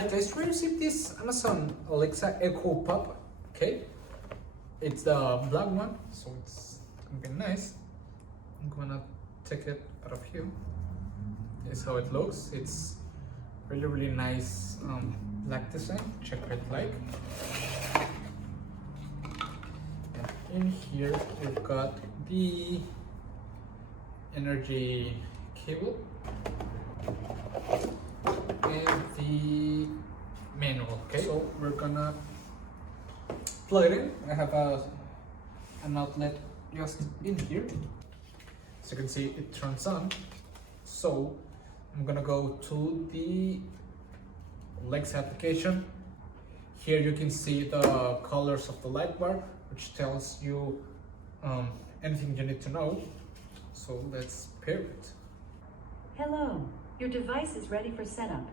Hi guys, we received this Amazon Alexa Echo Pop. Okay, it's the black one, so it's gonna be nice. I'm gonna take it out of here. This is how it looks. It's really nice black design. Check it like. And in here we've got the energy cable and the manual. Okay, so we're gonna plug it in. I have an outlet just in here. As you can see, it turns on. So I'm gonna go to the Alexa application. Here you can see the colors of the light bar, which tells you anything you need to know. So let's pair it. Hello, your device is ready for setup.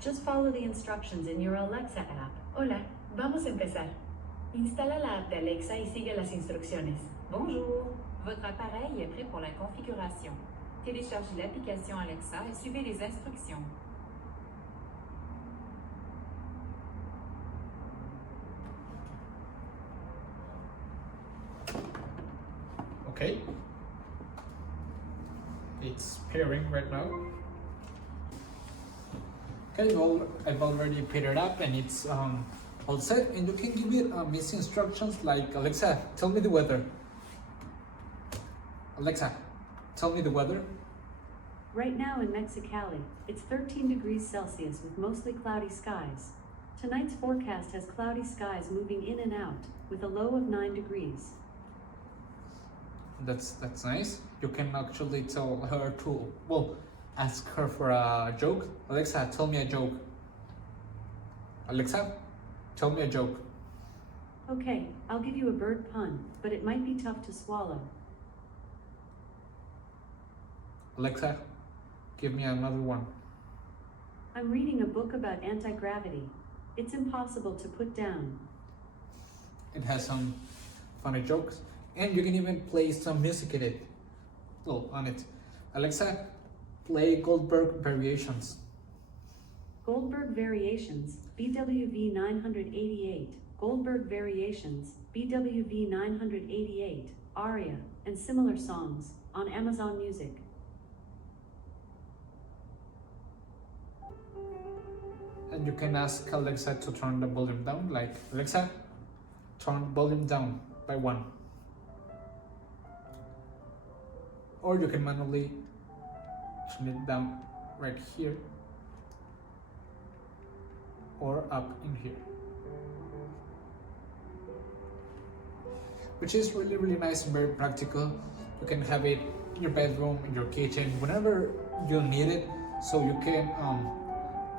Just follow the instructions in your Alexa app. Hola, vamos a empezar. Instala la app de Alexa y sigue las instrucciones. Bonjour, votre appareil est prêt pour la configuration. Téléchargez l'application Alexa et suivez les instructions. Okay, it's pairing right now. Okay, well, I've already paired it up and it's all set, and you can give it missing instructions like, Alexa, tell me the weather. Alexa, tell me the weather. Right now in Mexicali, it's 13 degrees Celsius with mostly cloudy skies. Tonight's forecast has cloudy skies moving in and out with a low of 9 degrees. That's nice. You can actually tell her to, well, ask her for a joke. Alexa, tell me a joke. Alexa, tell me a joke. Okay, I'll give you a bird pun, but it might be tough to swallow. Alexa, give me another one. I'm reading a book about anti-gravity. It's impossible to put down. It has some funny jokes, and you can even play some music in it. Well, on it. Alexa, play Goldberg Variations. Goldberg Variations, BWV 988. Goldberg Variations, BWV 988, Aria, and similar songs on Amazon Music. And you can ask Alexa to turn the volume down, like, Alexa, turn volume down by 1. Or you can manually turn it down right here or up in here, which is really nice and very practical. You can have it in your bedroom, in your kitchen, whenever you need it, so you can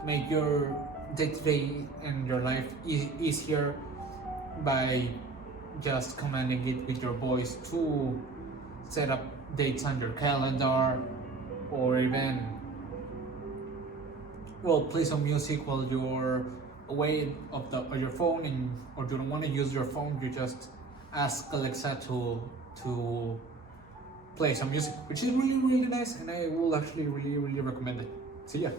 make your day-to-day and your life easier by just commanding it with your voice to set up dates on your calendar, or even, well, play some music while you're away of your phone, and or you don't want to use your phone, you just ask Alexa to play some music, which is really nice, and I will actually really recommend it. See ya.